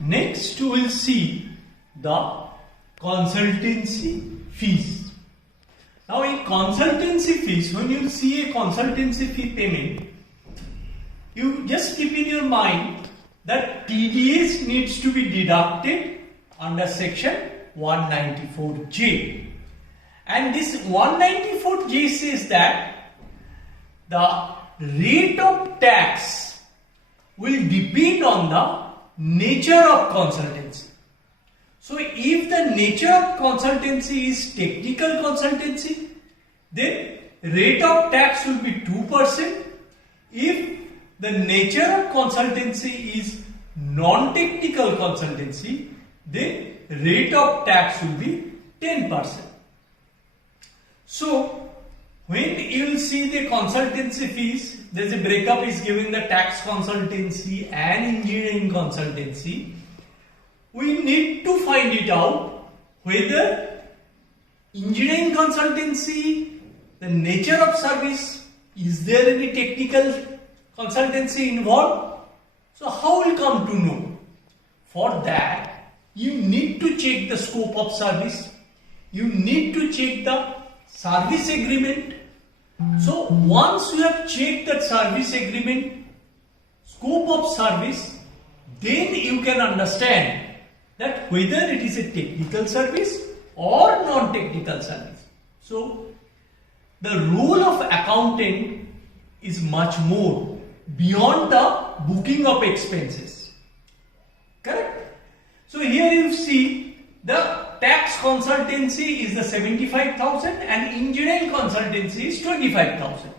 Next we will see the consultancy fees. Now in consultancy fees, when you see a consultancy fee payment, you just keep in your mind that TDS needs to be deducted under section 194J. And this 194J says that the rate of tax will depend on the nature of consultancy. So if the nature of consultancy is technical consultancy, then rate of tax will be 2%. If the nature of consultancy is non-technical consultancy, then rate of tax will be 10%. So when you will see the consultancy fees, there is a breakup is given the tax consultancy and engineering consultancy. We need to find it out whether engineering consultancy, the nature of service, is there any technical consultancy involved? So how will come to know? For that, you need to check the scope of service. You need to check the service agreement. So once you have checked that service agreement, scope of service, then you can understand that whether it is a technical service or non-technical service. So the role of accountant is much more beyond the booking of expenses. Correct? So here you see the tax consultancy is the 75,000 and engineering consultancy is 25,000.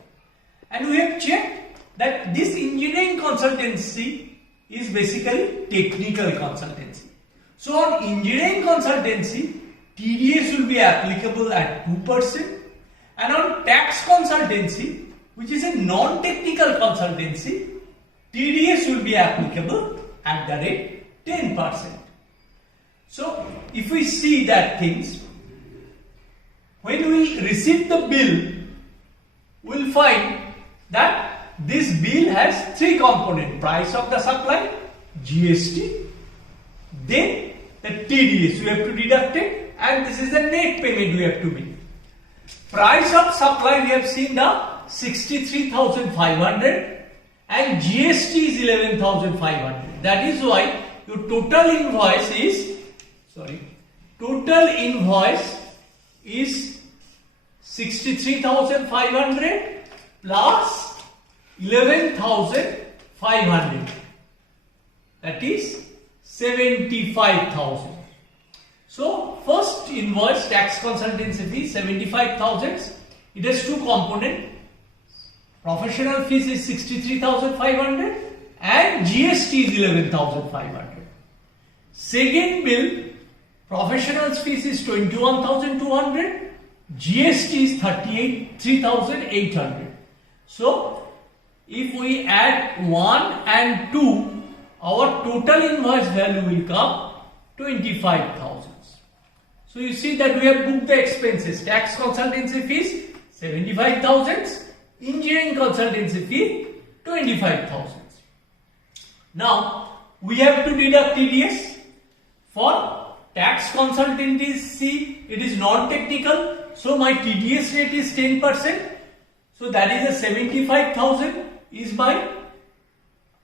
And we have checked that this engineering consultancy is basically technical consultancy. So on engineering consultancy, TDS will be applicable at 2%, and on tax consultancy, which is a non-technical consultancy, TDS will be applicable at the rate 10%. So if we see that things, when we receive the bill, we will find that this bill has three components: price of the supply, GST, then the TDS we have to deduct it, and this is the net payment we have to make. Price of supply we have seen the 63,500 and GST is 11,500. That is why your total invoice is 63,500 plus 11,500. That is 75,000. So first invoice tax consultancy fee 75,000. It has two components. Professional fees is 63,500 and GST is 11,500. Second bill, professional fees is 21,200, GST is 3,800. So if we add 1 and 2, our total invoice value will come 25,000. So you see that we have booked the expenses. Tax consultancy fees 75,000, engineering consultancy fee 25,000. Now we have to deduct TDS. For tax consultancy, it is non-technical, so my TDS rate is 10%. So that is a 75,000 is my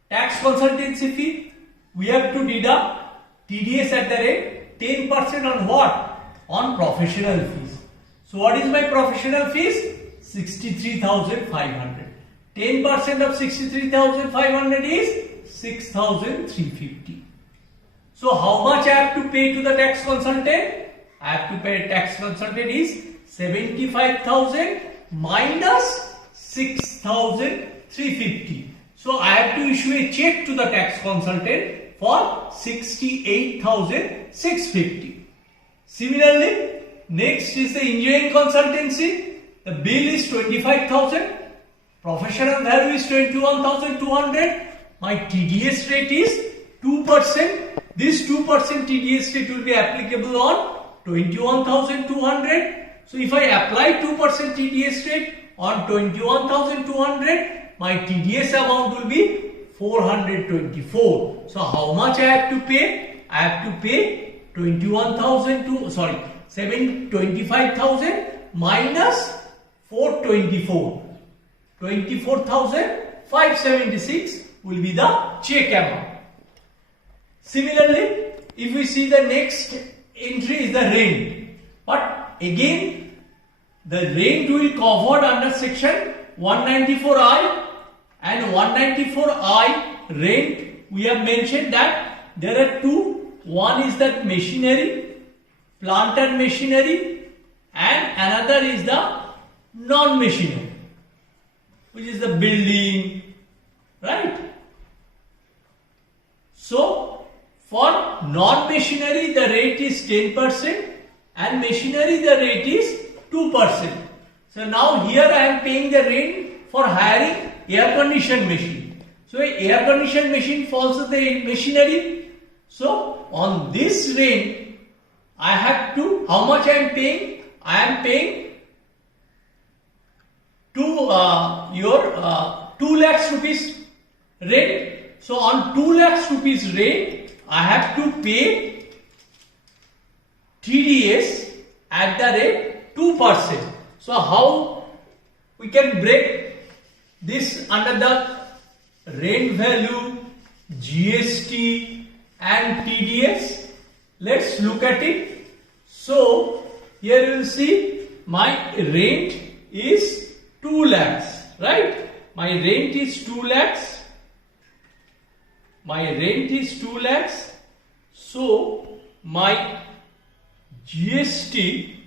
tax consultancy fee. We have to deduct TDS at the rate 10% on what? On professional fees. So what is my professional fees? 63,500. 10% of 63,500 is 6,350. So how much I have to pay to the tax consultant? I have to pay tax consultant is 75,000 minus 6,350. So I have to issue a check to the tax consultant for 68,650. Similarly, next is the engineering consultancy. The bill is 25,000. Professional value is 21,200. My TDS rate is 2%. This 2% TDS rate will be applicable on 21,200. So if I apply 2% TDS rate on 21,200, my TDS amount will be 424. So how much I have to pay? I have to pay 25,000 minus 424. 24,576 will be the check amount. Similarly, if we see the next entry is the rent. But again, the rent will covered under section 194I, and 194I rent, we have mentioned that there are two. One is the machinery, plant and machinery, and another is the non-machinery, which is the building, right? So, for non-machinery the rate is 10% and machinery the rate is 2%. So now here I am paying the rent for hiring air conditioned machine. So air conditioned machine falls under the machinery. So on this rent I have to, how much I am paying? I am paying 2 lakhs rupees rent. So on 2 lakhs rupees rent I have to pay TDS at the rate 2%. So how we can break this under the rent value, GST and TDS? Let's look at it. So here you will see my rent is 2 lakhs, right? My rent is 2 lakhs. My rent is 2 lakhs. So my GST,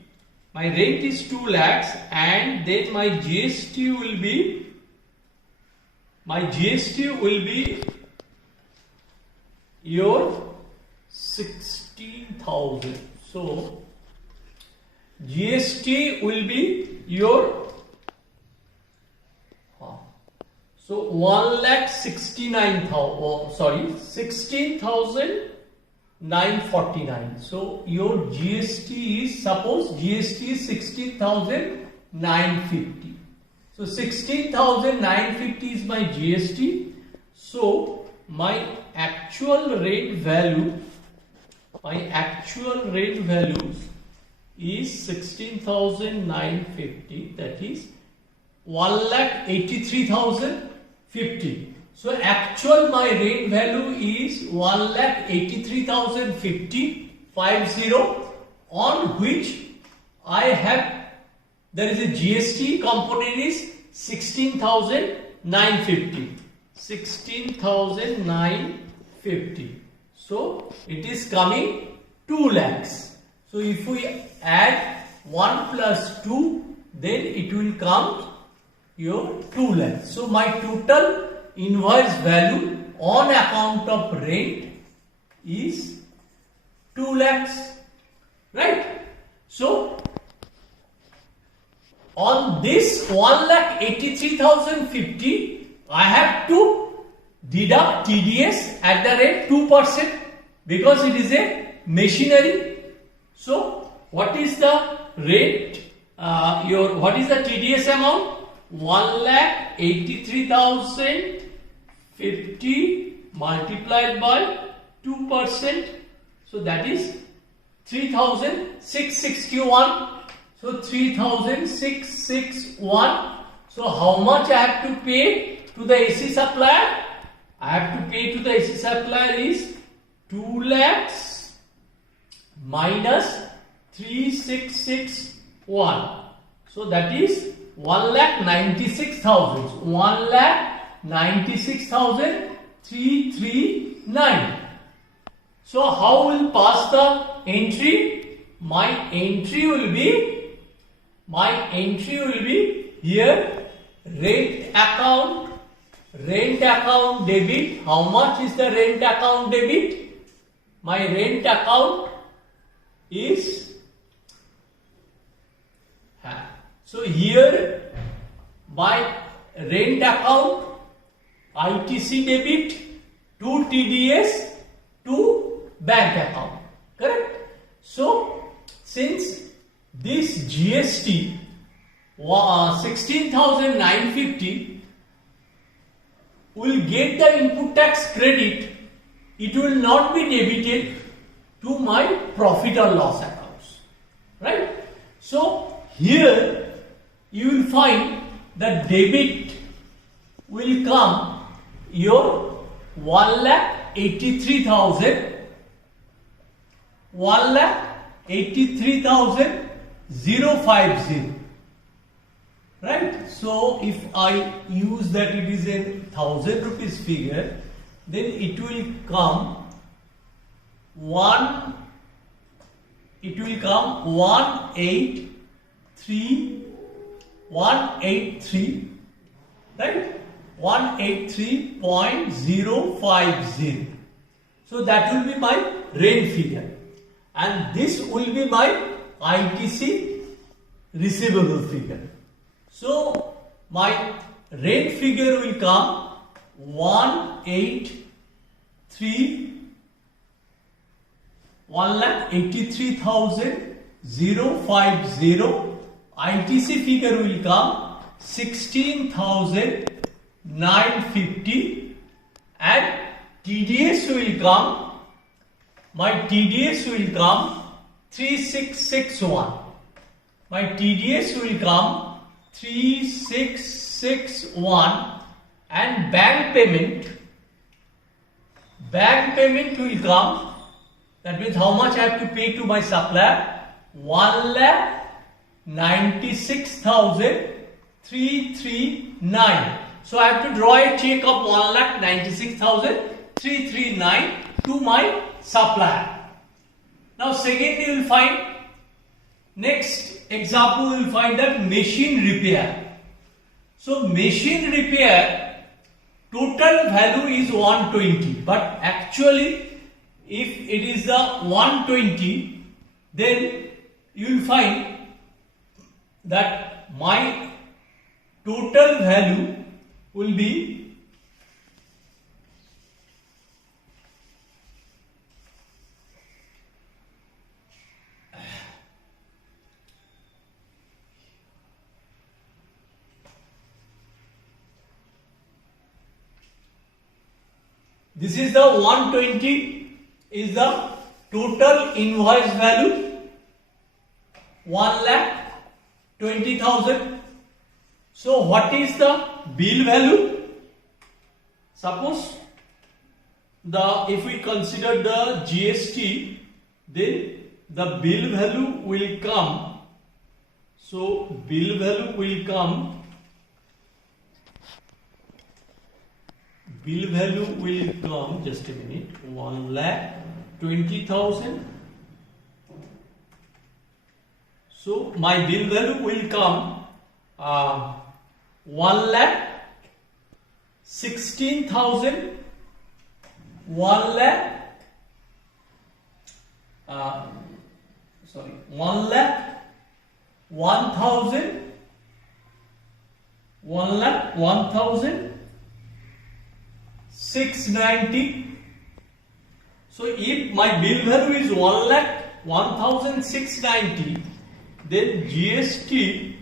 my rent is 2 lakhs, and then my GST will be, your 16,000. So GST will be your 16,949. So your GST is, suppose GST is 16,950. So 16,950 is my GST. So my actual rate value, is 16,950. That is 1,83,050. So actual my rate value is 1,83,050, on which I have, there is a GST component is 16,950. 16,950. So it is coming 2 lakhs. So if we add 1 plus 2, then it will come your 2 lakhs. So my total invoice value on account of rent is 2 lakhs, right? So on this 1,83,050, I have to deduct TDS at the rate 2% because it is a machinery. So what is the rate? What is the TDS amount? 1,83,050 multiplied by 2%. So that is 3,661. So 3,661. So how much I have to pay to the AC supplier? I have to pay to the AC supplier is 2 lakhs minus 3,661. So that is 1,96,000. 1,96,339. So how will pass the entry? My entry will be here, rent account debit. How much is the rent account debit? My rent account is, so here my rent account ITC debit to TDS to bank account, correct? So since this GST 16,950 will get the input tax credit, it will not be debited to my profit or loss accounts, right? So here you will find that debit will come your 1,83,050, right? So if I use that it is a 1,000 rupees figure, then it will come 183, right? 183.050. So that will be my rent figure, and this will be my ITC receivable figure. So my rent figure will come 1,83,050. ITC figure will come 16,950, and TDS will come, my TDS will come 3661. My TDS will come 3661, and bank payment will come, that means how much I have to pay to my supplier, 1,96,339. So I have to draw a check of 1,96,339 to my supplier. Now second you will find, next example you will find that machine repair. So machine repair total value is 120, but actually if it is the 120, then you will find that my total value will be this is the 120 is the total invoice value, 1,20,000. So what is the bill value? Suppose if we consider the GST, then the bill value will come. So bill value will come. Bill value will come, just a minute, 1,20,000. So my bill value will come 1,16,000, 1,690. So if my bill value is 1,1690, then GST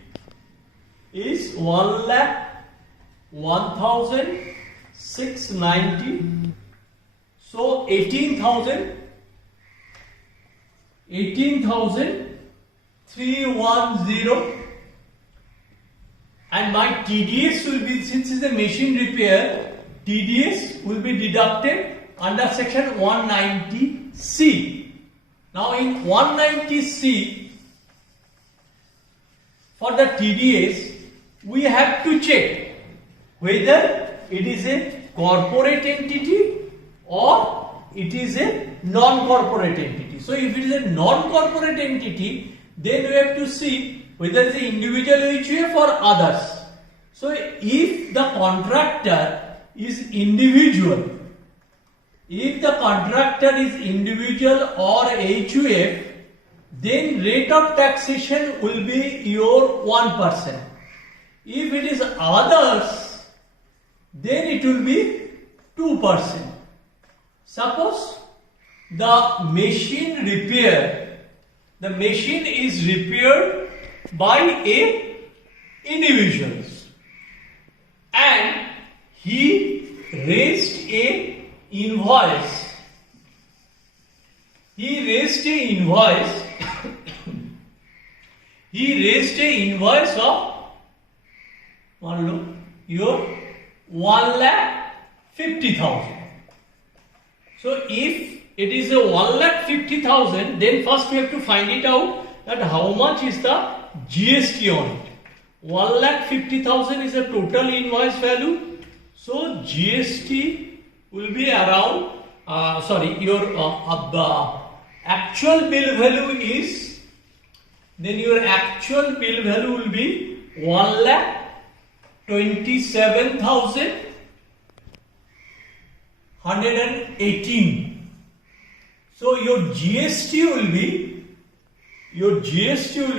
is 1,690. So 18,310, and my TDS will be, since it's a machine repair, TDS will be deducted under section 190C. Now in 190C, for the TDS, we have to check whether it is a corporate entity or it is a non-corporate entity. So if it is a non-corporate entity, then we have to see whether it is an individual HUF or others. So if the contractor is individual, if the contractor is individual or HUF, then rate of taxation will be your 1%. If it is others, then it will be 2%. Suppose the machine repair, the machine is repaired by a individuals, and he raised a invoice. He raised a invoice. He raised a invoice of your 1,50,000. So if it is a 1,50,000, then first we have to find it out that how much is the GST on it. 1,50,000 is a total invoice value. So GST will be around, your actual bill value is, then your actual bill value will be 1,27,118. So your GST will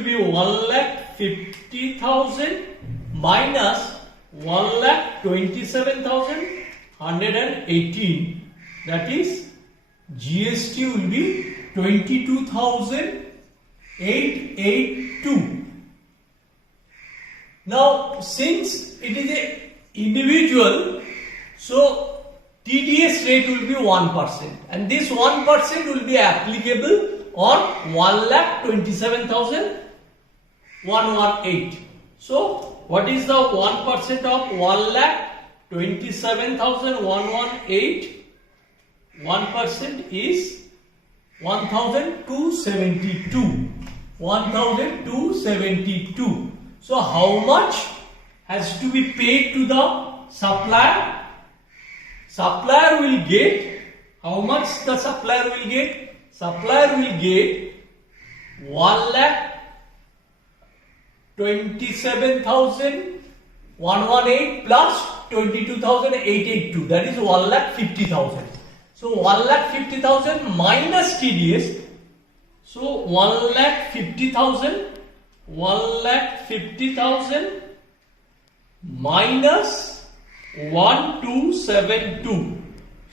be 1,50,000 minus 1,27,118. That is GST will be 22,882. Now since it is a individual, so TDS rate will be 1%, and this 1% will be applicable on 1,27,118. So what is the 1% of 1,27,118? 1% is 1,272. 1,272. So how much has to be paid to the supplier? Supplier will get, how much the supplier will get? Supplier will get 1,27,118 plus 22,882. That is 1,50,000. So 1,50,000 minus TDS. So 1,50,000 minus 1,272.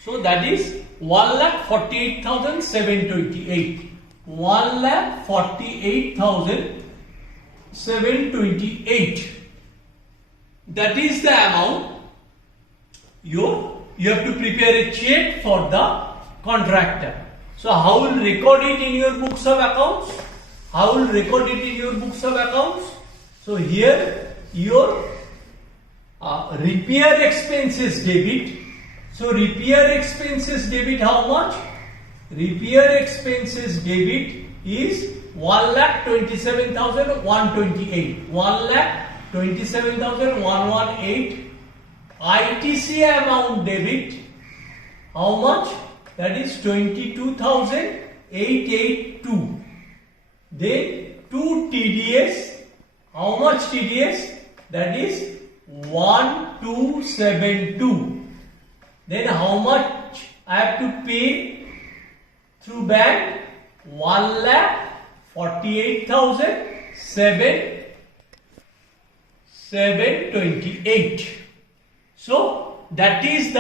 So that is 1,48,728. 1,48,728. That is the amount you have to prepare a check for the contractor. So how will record it in your books of accounts? How will record it in your books of accounts? So here your repair expenses debit. So repair expenses debit how much? Repair expenses debit is 1,27,128. 1,27,118. ITC amount debit how much? That is 22,882. Then to TDS, how much TDS? That is 1,272. Then how much I have to pay through bank? 1,48,728. So that is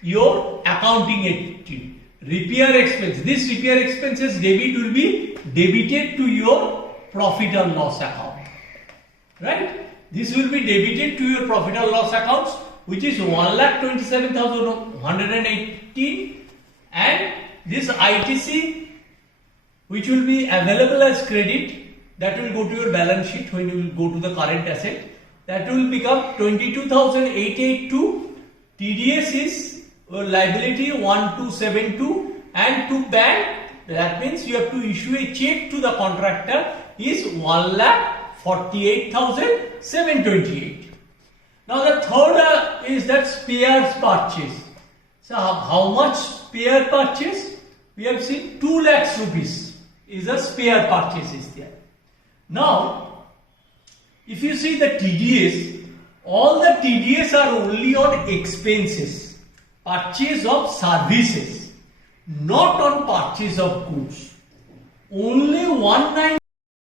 your accounting activity. Repair expense. This repair expenses debit will be debited to your profit and loss account. Right? This will be debited to your profit and loss accounts, which is 1,27,118, and this ITC, which will be available as credit, that will go to your balance sheet when you will go to the current asset. That will become 22,882. TDS is liability 1,272, and to bank, that means you have to issue a check to the contractor is 1,48,728. Now the third is that spares purchase. So how much spare purchase? We have seen 2 lakhs rupees is a spare purchase is there. Now if you see the TDS, all the TDS are only on expenses, purchase of services, not on purchase of goods. Only 190